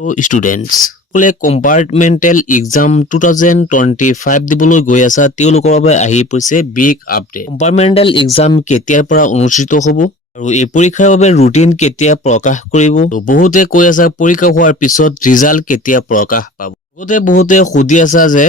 So students সকলে compartmental exam 2025 দিবলৈ গৈ আছে তেওঁলোকৰ বাবে আহি পৰিছে বিগ আপডেট। কম্পাৰ্টমেণ্টেল এক্সাম কেতিয়াৰ পৰা অনুষ্ঠিত হ'ব আৰু এই পৰীক্ষাৰ বাবে ৰুটিন কেতিয়া প্ৰকাশ কৰিব। বহুতে কৈ আছে পৰীক্ষা হোৱাৰ পিছত ৰিজাল্ট কেতিয়া প্ৰকাশ পাব। বহুতে সুধি আছে যে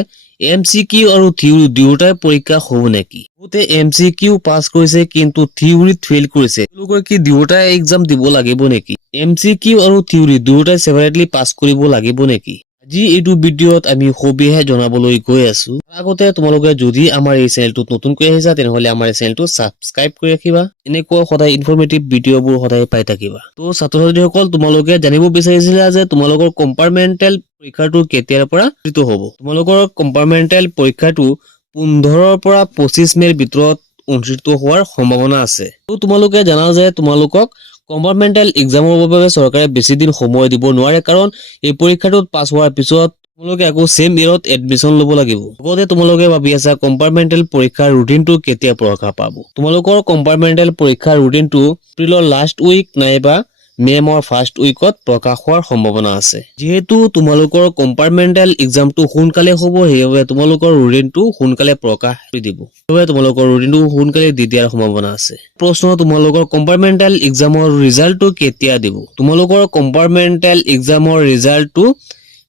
MCQ আৰু থিওৰি দুয়োটাই পৰীক্ষা হ'ব নেকি। বহুতে MCQ পাছ কৰিছে কিন্তু থিওৰিত ফেইল কৰিছে। তেওঁলোকৰ কি দুয়োটাই এক্সাম দিব লাগিব নেকি? MCQ আৰু থিওৰি দুয়োটাই সেপাৰেটলি পাছ কৰিব লাগিব নেকি? আজি এইটো ভিডিঅ'ত আমি সবিশেষ জনাবলৈ গৈ আছো। আগতে তোমালোকে যদি আমাৰ এই চেনেলটোত নতুনকৈ আহিছা তেনেহলে আমাৰ এই চেনেলটো সাবস্ক্ৰাইব কৰি ৰাখিবা। এনেকুৱা সদায় ইনফৰমেটিভ ভিডিঅ'বোৰ সদায় পাই থাকিবা। তো ছাত্ৰ-ছাত্ৰীসকল তোমালোকে জানিব বিচাৰিছিলা যে তোমালোকৰ কম্পাৰ্টমেণ্টেল পৰীক্ষাটো কেতিয়াৰ পৰা অনুষ্ঠিত হ'ব। তোমালোকৰ কম্পাৰ্টমেণ্টেল পৰীক্ষাটো 15 পৰা 25 মেৰ ভিতৰত অনুষ্ঠিত হোৱাৰ সম্ভাৱনা আছে। তো তোমালোকে জানা যে তোমালোকক কম্পাৰ্টমেণ্টেল এক্সামৰ বাবে চৰকাৰে বেছি দিন সময় দিব নোৱাৰে কাৰণ এই পৰীক্ষাটোত পাছ হোৱাৰ পিছত তোমালোকে আকৌ সেম ইয়াৰত এডমিশন ল'ব লাগিব। লগতে তোমালোকে ভাবি আছা কম্পাৰ্টমেণ্টেল পৰীক্ষাৰ ৰুটিনটো কেতিয়া প্ৰকাশ পাব। তোমালোকৰ কম্পাৰ্টমেণ্টেল পৰীক্ষাৰ ৰুটিনটো এপ্ৰিলৰ লাষ্ট উইক নাইবা মে মাহৰ ফাৰ্ষ্ট উইকত প্ৰকাশ হোৱাৰ সম্ভাৱনা আছে। যেহেতু তোমালোকৰ কম্পাৰ্টমেণ্টেল এক্সামটো সোনকালে হ'ব সেইবাবে তোমালোকৰ ৰুটিনটো সোনকালে প্ৰকাশ কৰি দিব। সেইবাবে তোমালোকৰ ৰুটিনটো সোনকালে দি দিয়াৰ সম্ভাৱনা আছে। প্ৰশ্ন তোমালোকৰ কম্পাৰ্টমেণ্টেল এক্সামৰ ৰিজাল্টটো কেতিয়া দিব। তোমালোকৰ কম্পাৰ্টমেণ্টেল এক্সামৰ ৰিজাল্টটো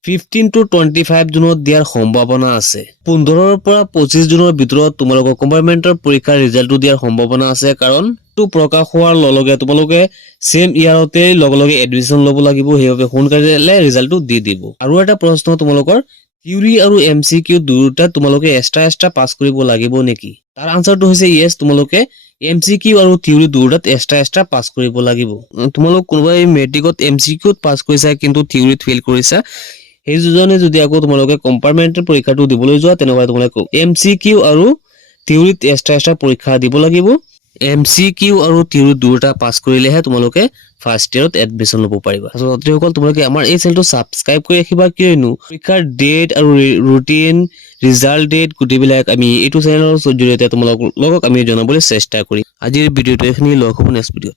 15 to 25 জুনত দিয়াৰ সম্ভাৱনা আছে। 15 পৰা 25 জুনৰ ভিতৰত তোমালোকৰ কম্পাৰ্টমেণ্টেল পৰীক্ষাৰ ৰিজাল্টটো দিয়াৰ সম্ভাৱনা আছে কাৰণ টো প্ৰকাশ হোৱাৰ লগে তোমালোকে সেম ইয়াৰতে লগে এডমিশন ল'ব লাগিব সেইবাবে সোনকালে ৰিজাল্টটো দি দিব। আৰু এটা প্ৰশ্ন তোমালোকৰ থিওৰি আৰু MCQ দুয়োটা তোমালোকে এক্সট্ৰা পাছ কৰিব লাগিব নেকি? তাৰ আনসাৰটো হৈছে ইয়েছ, তোমালোকে MCQ আৰু থিওৰি দুয়োটাত এক্সট্ৰা পাছ কৰিব লাগিব। তোমালোক কোনোবাই মেট্ৰিকত MCQত পাছ কৰিছা কিন্তু থিওৰিত ফেইল কৰিছা সেই দুজনে যদি আকৌ তোমালোকে কম্পাৰ্টমেণ্টেল পৰীক্ষাটো দিবলৈ যোৱা তেনেহলে তোমালোকে MCQ আৰু থিওৰিত এক্সট্ৰা পৰীক্ষা দিব লাগিব। MCQ আৰু থিওৰি দুয়োটা পাছ কৰিলেহে তোমালোকে ফাৰ্ষ্ট ইয়াৰত এডমিশন ল'ব পাৰিবা। ছাত্ৰীসকল তোমালোকে আমাৰ এই চেনেলটো সাবস্ক্ৰাইব কৰি ৰাখিবা কিয়নো পৰীক্ষাৰ ডেট আৰু ৰুটিন ৰিজাল্ট ডেট গোটেইবিলাক আমি এইটো চেনেলৰ জৰিয়তে তোমালোকক আমি জনাবলৈ চেষ্টা কৰিম। আজিৰ ভিডিঅ'টো এইখিনি লগ হ'ব নেক্সট ভিডিঅ'ত।